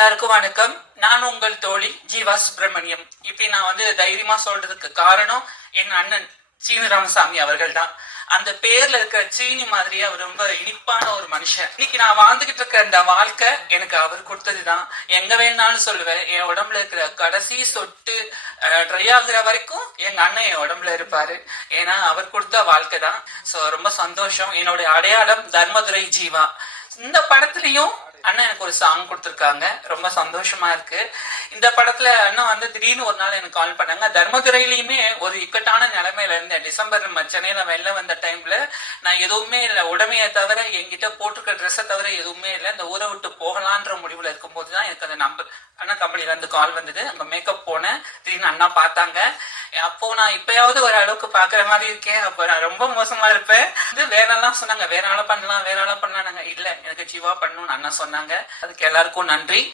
எல்லாருக்கும் வணக்கம். நான் உங்கள் தோழி ஜீவா சுப்பிரமணியம். இப்ப நான் தைரியமா சொல்றதுக்கு காரணம் என் அண்ணன் சீனு ராமசாமி அவர்கள் தான். அந்த பேர்ல இருக்கிற சீனி மாதிரியே அவர் ரொம்ப இனிப்பான ஒரு மனுஷன். இன்னைக்கு நான் வாழ்ந்துகிட்டு இருக்க அந்த வாழ்க்கை எனக்கு அவர் கொடுத்ததுதான். எங்க வேணாலும் சொல்லுவேன், என் உடம்புல இருக்கிற கடைசி சொட்டு ட்ரை ஆகுற வரைக்கும் எங்க அண்ணன் என் உடம்புல இருப்பாரு. ஏன்னா அவர் கொடுத்த வாழ்க்கை தான். சோ ரொம்ப சந்தோஷம். என்னோட அடையாளம் தர்மதுரை ஜீவா. இந்த படத்துலயும் அண்ணன் எனக்கு ஒரு சாங் கொடுத்துருக்காங்க. ரொம்ப சந்தோஷமா இருக்கு. இந்த படத்துல அண்ணன் திடீர்னு ஒரு நாள் எனக்கு கால் பண்ணாங்க. தர்மதுரையிலயுமே ஒரு இக்கட்டான நிலைமையில இருந்தேன். டிசம்பர் நம்ம சென்னையில வெளில வந்த டைம்ல நான் எதுவுமே இல்லை, உடமையை தவிர என்கிட்ட போட்டிருக்க ட்ரெஸ்ஸை தவிர எதுவுமே இல்லை. இந்த ஊரை விட்டு போகலான்ற முடிவுல இருக்கும் போதுதான் எனக்கு அந்த நம்பர் அண்ணா கம்பெனில இருந்து கால் வந்தது. அங்க மேக்கப் போனேன். திடீர்னு அண்ணா பார்த்தாங்க. அப்போ நான் இப்பயாவது ஒரு அளவுக்கு பாக்குற மாதிரி இருக்கேன். அப்ப நான் ரொம்ப மோசமா இருப்பேன். வேற எல்லாம் சொன்னாங்க, வேற ஆள பண்ணலாம், வேற ஆள பண்ணலாம். இல்ல, எனக்கு ஜீவா பண்ணணும்னு அண்ணா சொன்னாங்க. அதுக்கு எல்லாருக்கும் நன்றி.